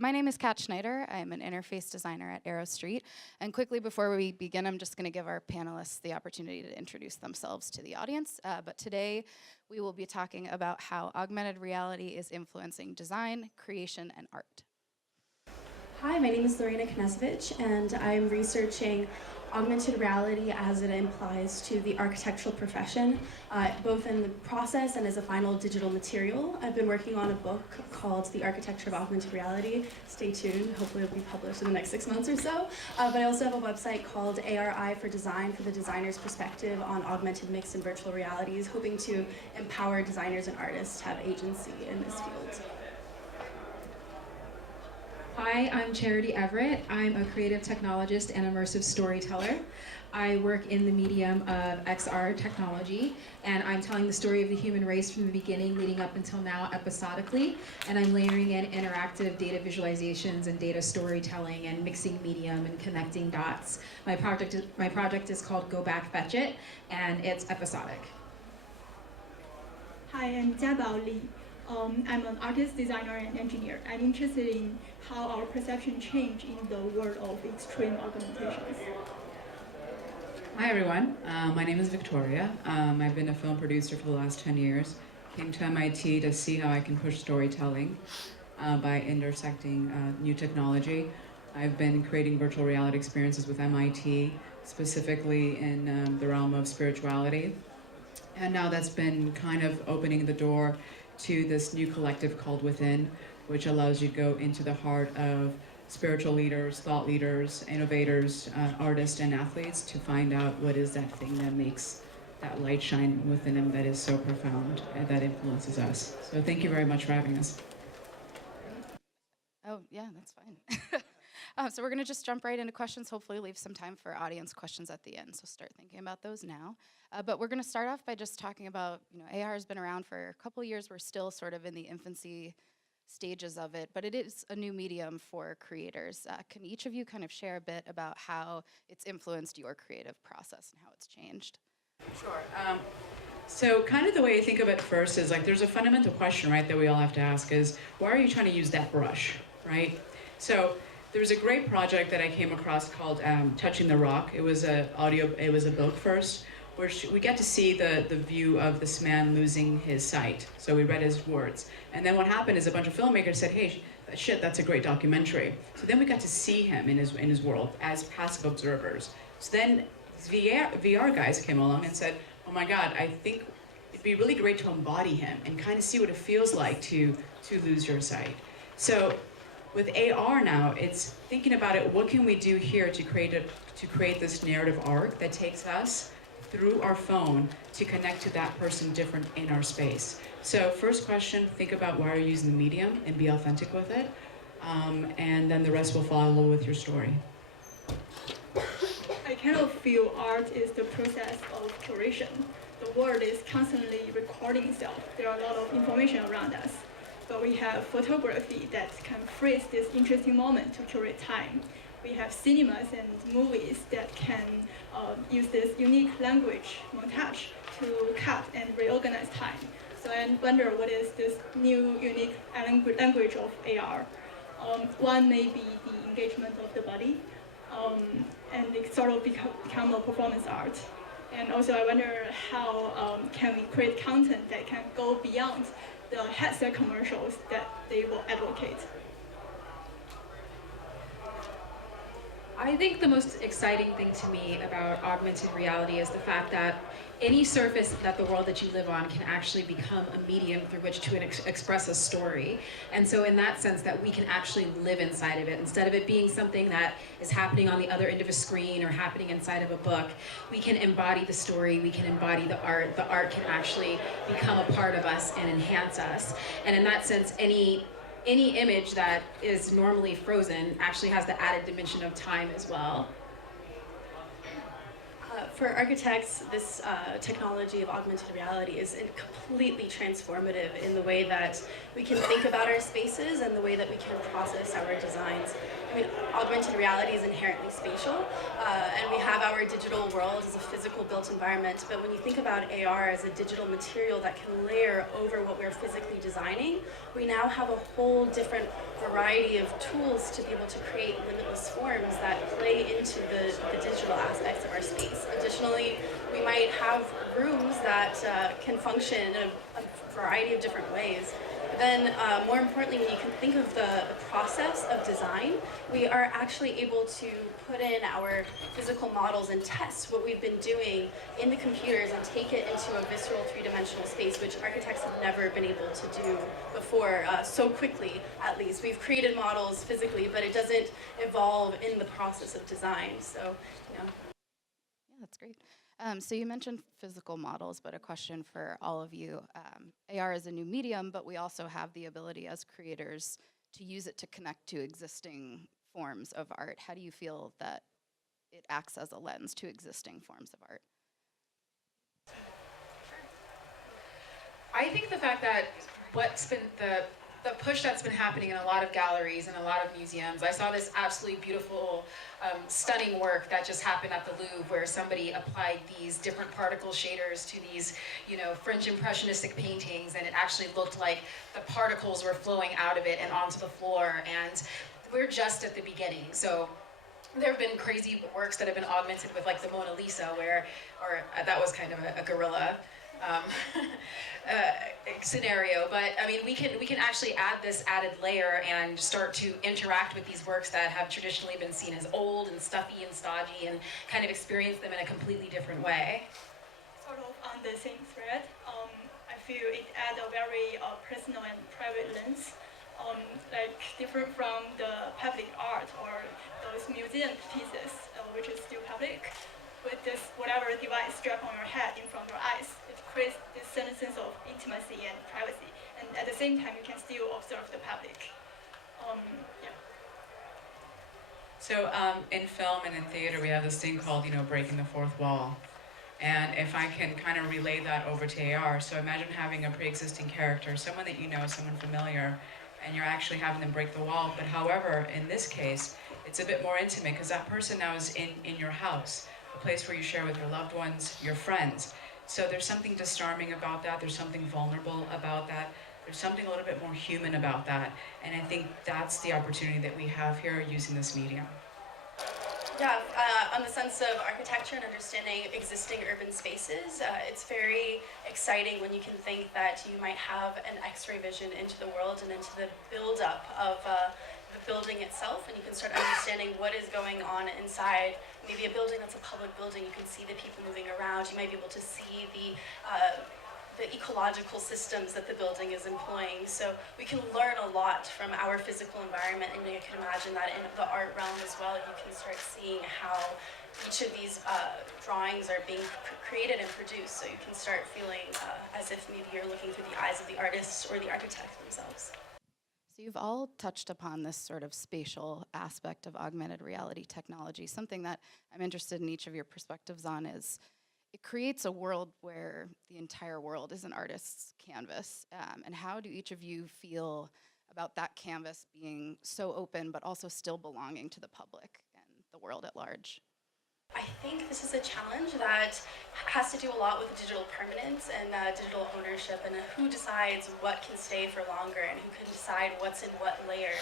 My name is Kat Schneider. I'm an interface designer at Arrow Street. And quickly before we begin, I'm just going to give our panelists the opportunity to introduce themselves to the audience. But today, we will be talking about how augmented reality is influencing design, creation, and art. Hi, my name is Lorena, Knezevic, and I'm researching augmented reality as it applies to the architectural profession, both in the process and as a final digital material. I've been working on a book called The Architecture of Augmented Reality. Stay tuned, hopefully it'll be published in the next 6 months or so. But I also have a website called ARI for Design, for the designer's perspective on augmented, mixed, and virtual realities, hoping to empower designers and artists to have agency in this field. Hi, I'm Charity Everett. I'm a creative technologist and immersive storyteller. I work in the medium of XR technology, and I'm telling the story of the human race from the beginning leading up until now episodically, and I'm layering in interactive data visualizations and data storytelling and mixing medium and connecting dots. My project is called Go Back Fetch It, and it's episodic. Hi, I'm Jiabao Li. I'm an artist, designer, and engineer. I'm interested in how our perception change in the world of extreme augmentations. Hi everyone, my name is Victoria. I've been a film producer for the last 10 years. Came to MIT to see how I can push storytelling by intersecting new technology. I've been creating virtual reality experiences with MIT, specifically in the realm of spirituality. And now that's been kind of opening the door to this new collective called Within, which allows you to go into the heart of spiritual leaders, thought leaders, innovators, artists, and athletes to find out what is that thing that makes that light shine within them that is so profound and that influences us. So thank you very much for having us. Oh, yeah, that's fine. So we're going to just jump right into questions, hopefully leave some time for audience questions at the end, so start thinking about those now. But we're going to start off by just talking about, AR has been around for a couple of years. We're still sort of in the infancy stages of it, but it is a new medium for creators. Can each of you kind of share a bit about how it's influenced your creative process and how it's changed? Sure. So kind of the way I think of it first is like there's a fundamental question, right, that we all have to ask is, why are you trying to use that brush, right? So there was a great project that I came across called Touching the Rock. It was a book first, where we get to see the view of this man losing his sight. So we read his words. And then what happened is a bunch of filmmakers said, hey, shit, that's a great documentary. So then we got to see him in his world as passive observers. So then VR guys came along and said, oh my God, I think it'd be really great to embody him and kind of see what it feels like to lose your sight. So with AR now, it's thinking about it, what can we do here to create this narrative arc that takes us through our phone to connect to that person different in our space. So first question, think about why you're using the medium and be authentic with it. And then the rest will follow with your story. I kind of feel art is the process of curation. The world is constantly recording itself. There are a lot of information around us. But we have photography that can freeze this interesting moment to curate time. We have cinemas and movies that can use this unique language montage to cut and reorganize time. So I wonder what is this new unique language of AR. One may be the engagement of the body, and it sort of become a performance art. And also I wonder how can we create content that can go beyond the headset commercials that they will advocate. I think the most exciting thing to me about augmented reality is the fact that any surface that the world that you live on can actually become a medium through which to express a story. And so in that sense that we can actually live inside of it. Instead of it being something that is happening on the other end of a screen or happening inside of a book, we can embody the story, we can embody the art can actually become a part of us and enhance us. And in that sense, any image that is normally frozen actually has the added dimension of time as well. For architects, this technology of augmented reality is completely transformative in the way that we can think about our spaces and the way that we can process our designs. augmented reality is inherently spatial, and we have our digital world as a physical built environment, but when you think about AR as a digital material that can layer over what we're physically designing, we now have a whole different variety of tools to be able to create limitless forms that play into the digital aspects of our space. Additionally, we might have rooms that can function in a variety of different ways. But then, more importantly, when you can think of the process of design, we are actually able to put in our physical models and test what we've been doing in the computers and take it into a visceral three-dimensional space, which architects have never been able to do before, so quickly, at least. We've created models physically, but it doesn't evolve in the process of design. So, you know. Yeah, that's great. So you mentioned physical models, but a question for all of you. AR is a new medium, but we also have the ability as creators to use it to connect to existing forms of art. How do you feel that it acts as a lens to existing forms of art? I think the fact that what's been the push that's been happening in a lot of galleries and a lot of museums. I saw this absolutely beautiful, stunning work that just happened at the Louvre, where somebody applied these different particle shaders to these, French impressionistic paintings, and it actually looked like the particles were flowing out of it and onto the floor. And we're just at the beginning. So there have been crazy works that have been augmented with, like the Mona Lisa, that was kind of a gorilla scenario, but I mean, we can actually add this added layer and start to interact with these works that have traditionally been seen as old and stuffy and stodgy, and kind of experience them in a completely different way. Sort of on the same thread, I feel it adds a very personal and private lens, like different from the public art or those museum pieces, which is still public. With this whatever device strapped on your head in front of your eyes, it creates this certain sense of intimacy and privacy. And at the same time, you can still observe the public. Yeah. So in film and in theater, we have this thing called, breaking the fourth wall. And if I can kind of relay that over to AR, so imagine having a pre-existing character, someone that you know, someone familiar, and you're actually having them break the wall. But however, in this case, it's a bit more intimate because that person now is in your house, a place where you share with your loved ones, your friends. So there's something disarming about that. There's something vulnerable about that. There's something a little bit more human about that. And I think that's the opportunity that we have here using this medium. Yeah, on the sense of architecture and understanding existing urban spaces, it's very exciting when you can think that you might have an X-ray vision into the world and into the build-up of the building itself, and you can start understanding what is going on inside. Maybe a building that's a public building, you can see the people moving around. You might be able to see the ecological systems that the building is employing. So we can learn a lot from our physical environment, and you can imagine that in the art realm as well. You can start seeing how each of these drawings are being created and produced. So you can start feeling as if maybe you're looking through the eyes of the artists or the architects themselves. So you've all touched upon this sort of spatial aspect of augmented reality technology. Something that I'm interested in each of your perspectives on is it creates a world where the entire world is an artist's canvas. And how do each of you feel about that canvas being so open, but also still belonging to the public and the world at large? I think this is a challenge that has to do a lot with digital permanence and digital ownership, and who decides what can stay for longer and who can decide what's in what layer.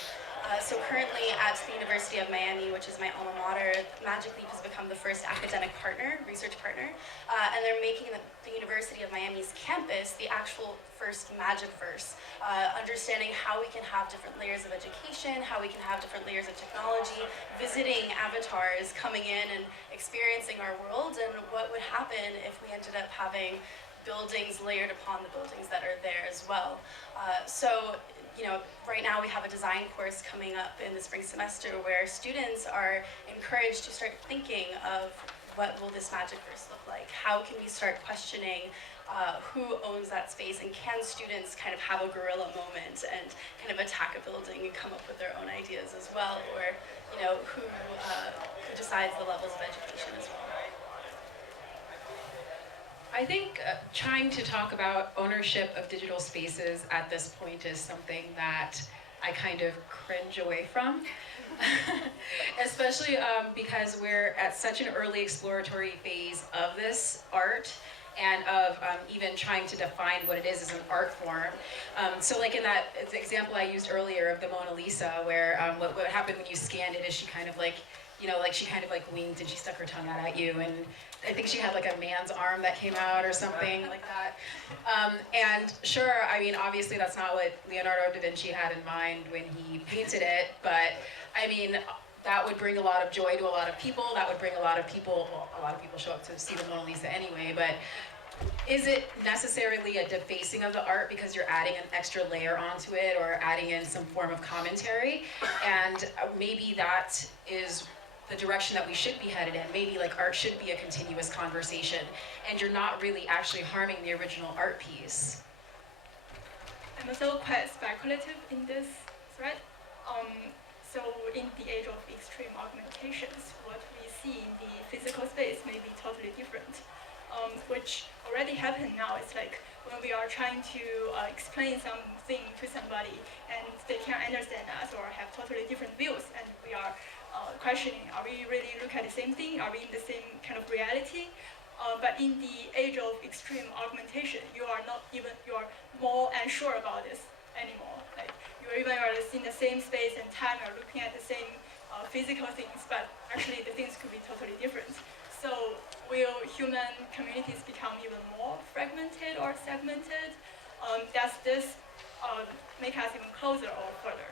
So currently at the University of Miami, which is my alma mater, Magic Leap has become the first academic partner, research partner, and they're making the University of Miami's campus the actual first Magicverse, understanding how we can have different layers of education, how we can have different layers of technology, visiting avatars coming in and experiencing our world, and what would happen if we ended up having buildings layered upon the buildings that are there as well. So, right now we have a design course coming up in the spring semester where students are encouraged to start thinking of what will this Magicverse look like? How can we start questioning who owns that space, and can students kind of have a guerrilla moment and kind of attack a building and come up with their own ideas as well, or who decides the levels of education as well? I think trying to talk about ownership of digital spaces at this point is something that I kind of cringe away from. Especially because we're at such an early exploratory phase of this art and of even trying to define what it is as an art form. So like in that example I used earlier of the Mona Lisa, where what happened when you scanned it is she kind of like, you know, like she kind of like winked and she stuck her tongue out at you, and I think she had like a man's arm that came out or something like that. And sure, I mean, obviously that's not what Leonardo da Vinci had in mind when he painted it, but I mean, that would bring a lot of joy to a lot of people. That would bring a lot of people, well, a lot of people show up to see the Mona Lisa anyway, but is it necessarily a defacing of the art because you're adding an extra layer onto it or adding in some form of commentary? And maybe that is the direction that we should be headed in. Maybe like art should be a continuous conversation and you're not really actually harming the original art piece. I'm also quite speculative in this thread. So in the age of extreme augmentations, what we see in the physical space may be totally different. Which already happen now. It's like when we are trying to explain something to somebody and they can't understand us or have totally different views, and we are questioning, are we really looking at the same thing? Are we in the same kind of reality? But in the age of extreme augmentation, you are more unsure about this anymore. Like you are in the same space and time, you're looking at the same physical things, but actually the things could be totally different. So will human communities become even more fragmented or segmented? Does this make us even closer or further?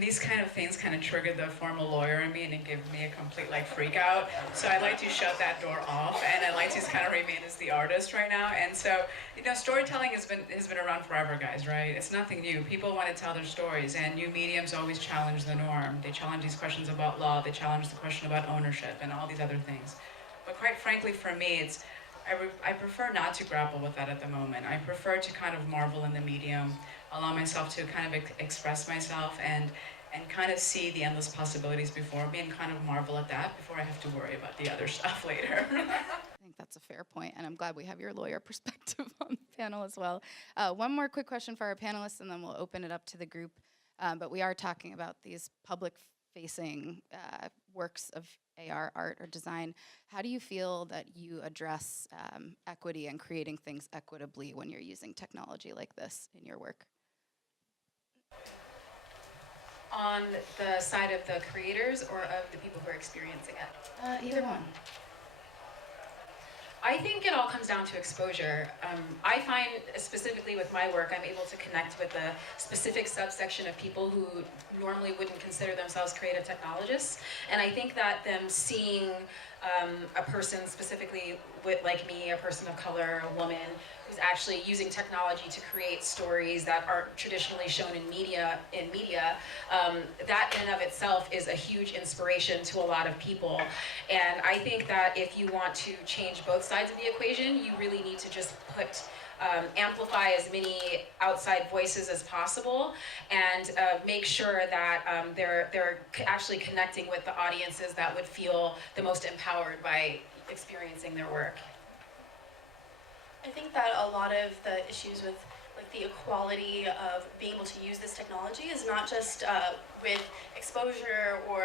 These kind of things kind of triggered the formal lawyer in me, and it gave me a complete like freak out. So I like to shut that door off, and I like to just kind of remain as the artist right now. And so, you know, storytelling has been around forever, guys, right? It's nothing new. People want to tell their stories, and new mediums always challenge the norm. They challenge these questions about law. They challenge the question about ownership and all these other things. But quite frankly, for me, I prefer not to grapple with that at the moment. I prefer to kind of marvel in the medium, allow myself to kind of express myself and kind of see the endless possibilities before me and kind of marvel at that before I have to worry about the other stuff later. I think that's a fair point, and I'm glad we have your lawyer perspective on the panel as well. One more quick question for our panelists, and then we'll open it up to the group. But we are talking about these public-facing works of AR art or design. How do you feel that you address equity and creating things equitably when you're using technology like this in your work? On the side of the creators or of the people who are experiencing it? Either one. I think it all comes down to exposure. I find, specifically with my work, I'm able to connect with a specific subsection of people who normally wouldn't consider themselves creative technologists. And I think that them seeing a person specifically like me, a person of color, a woman, who's actually using technology to create stories that aren't traditionally shown in media, that in and of itself is a huge inspiration to a lot of people. And I think that if you want to change both sides of the equation, you really need to just amplify as many outside voices as possible and make sure that they're actually connecting with the audiences that would feel the most empowered by experiencing their work. I think that a lot of the issues with like the equality of being able to use this technology is not just with exposure or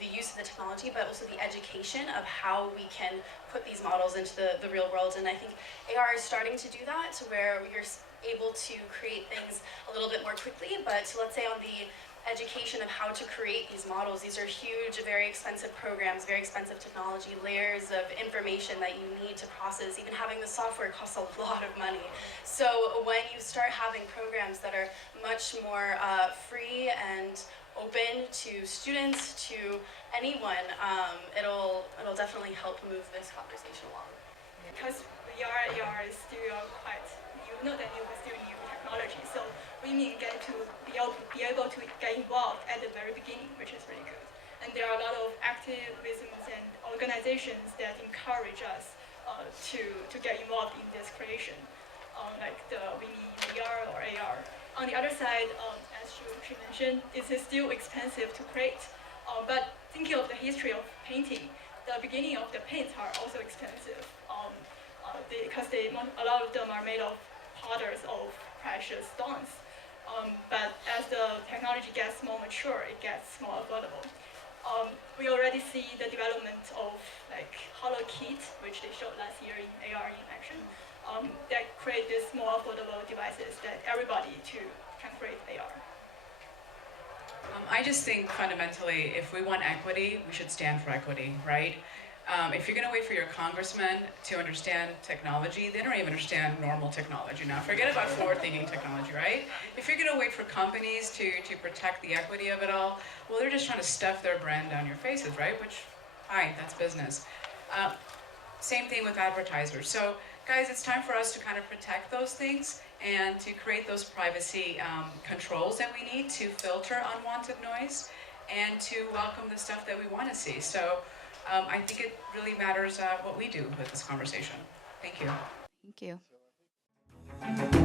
the use of the technology, but also the education of how we can put these models into the real world. And I think AR is starting to do that, to where you're able to create things a little bit more quickly. But let's say on the education of how to create these models, these are huge, very expensive programs, very expensive technology, layers of information that you need to process. Even having the software costs a lot of money. So when you start having programs that are much more free and open to students, to anyone, it'll definitely help move this conversation along. Because VR, AR is still quite new, not that new, but still new technology. So women get to be able to get involved at the very beginning, which is really good. And there are a lot of activisms and organizations that encourage us to get involved in this creation, like the VR or AR. On the other side, as she mentioned, it is still expensive to create. But thinking of the history of painting, the beginning of the paints are also expensive because a lot of them are made of powders of precious stones. But as the technology gets more mature, it gets more affordable. We already see the development of like hollow kit, which they showed last year in ARinACTION, that create these more affordable devices that everybody too can create AR. I just think fundamentally, if we want equity, we should stand for equity, right? If you're going to wait for your congressman to understand technology, they don't even understand normal technology now. Forget about forward-thinking technology, right? If you're going to wait for companies to protect the equity of it all, well, they're just trying to stuff their brand down your faces, right? Which, fine, that's business. Same thing with advertisers. So, guys, it's time for us to kind of protect those things and to create those privacy controls that we need to filter unwanted noise and to welcome the stuff that we want to see. So I think it really matters what we do with this conversation. Thank you. Thank you.